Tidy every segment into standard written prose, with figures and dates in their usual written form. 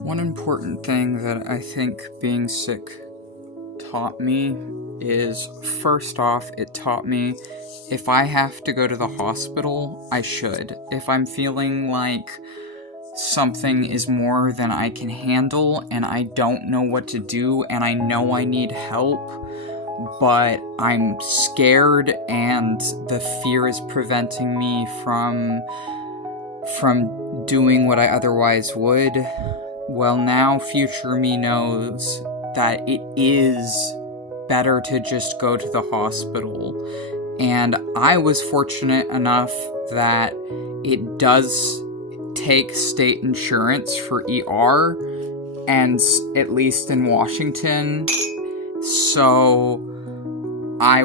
One important thing that I think being sick taught me is, first off, it taught me if I have to go to the hospital, I should. If I'm feeling like something is more than I can handle and I don't know what to do and I know I need help, but I'm scared and the fear is preventing me from doing what I otherwise would, well, now future me knows that it is better to just go to the hospital. And I was fortunate enough that it does take state insurance for ER, and at least in Washington, so I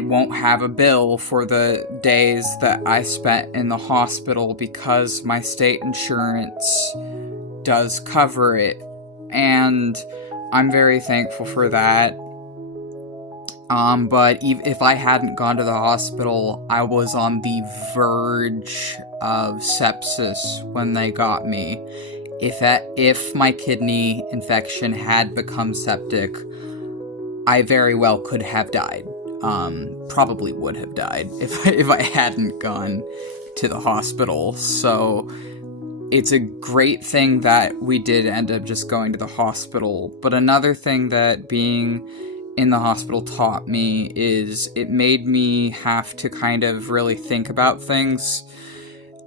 won't have a bill for the days that I spent in the hospital because my state insurance does cover it, and I'm very thankful for that. But if I hadn't gone to the hospital, I was on the verge of sepsis when they got me. If my kidney infection had become septic, I very well could have died. Probably would have died if I hadn't gone to the hospital. So it's a great thing that we did end up just going to the hospital. But another thing that being in the hospital taught me is it made me have to kind of really think about things.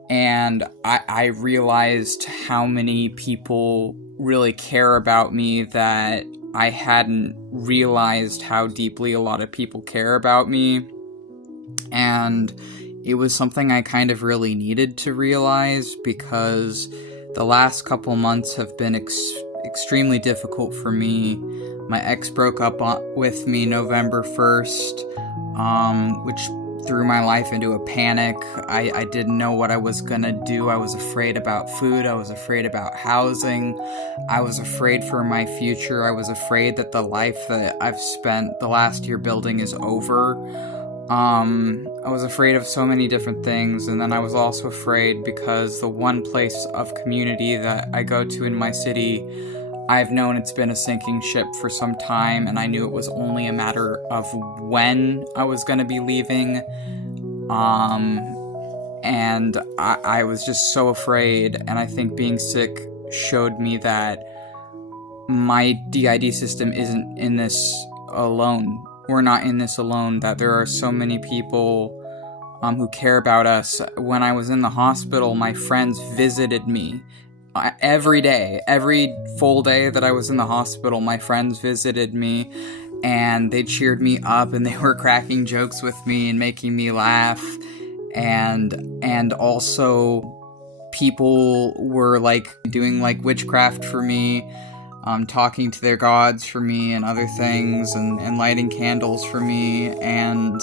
And I realized how many people really care about me that I hadn't realized how deeply a lot of people care about me. And it was something I kind of really needed to realize because the last couple months have been extremely difficult for me. My ex broke up with me November 1st, which threw my life into a panic. I didn't know what I was gonna do. I was afraid about food. I was afraid about housing. I was afraid for my future. I was afraid that the life that I've spent the last year building is over. I was afraid of so many different things, and then I was also afraid because the one place of community that I go to in my city, I've known it's been a sinking ship for some time, and I knew it was only a matter of when I was going to be leaving. And I was just so afraid, and I think being sick showed me that my DID system isn't in this alone. We're not in this alone, that there are so many people who care about us. When I was in the hospital, my friends visited me. Every day, every full day that I was in the hospital, my friends visited me, and they cheered me up, and they were cracking jokes with me and making me laugh, and also people were like doing like witchcraft for me, talking to their gods for me and other things, and lighting candles for me, and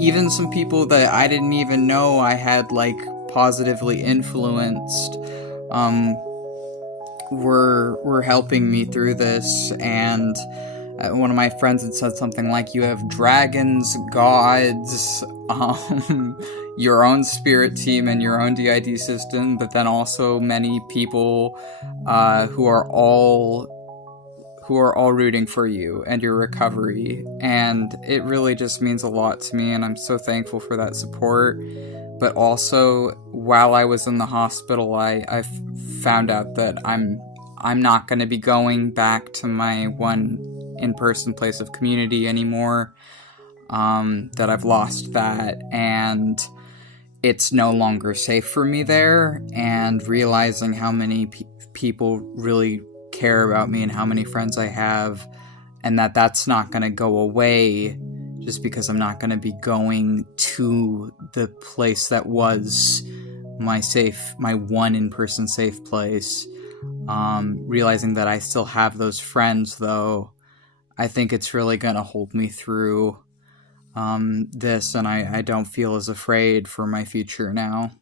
even some people that I didn't even know I had like positively influenced were helping me through this. And one of my friends had said something like, you have dragons, gods, your own spirit team and your own DID system, but then also many people who are all rooting for you and your recovery. And it really just means a lot to me, and I'm so thankful for that support. But also, while I was in the hospital, I found out that I'm not going to be going back to my one in-person place of community anymore, that I've lost that, and it's no longer safe for me there, and realizing how many people really care about me and how many friends I have, and that's not going to go away just because I'm not going to be going to the place that was my one in-person safe place. Realizing that I still have those friends, though, I think it's really going to hold me through this, and I don't feel as afraid for my future now.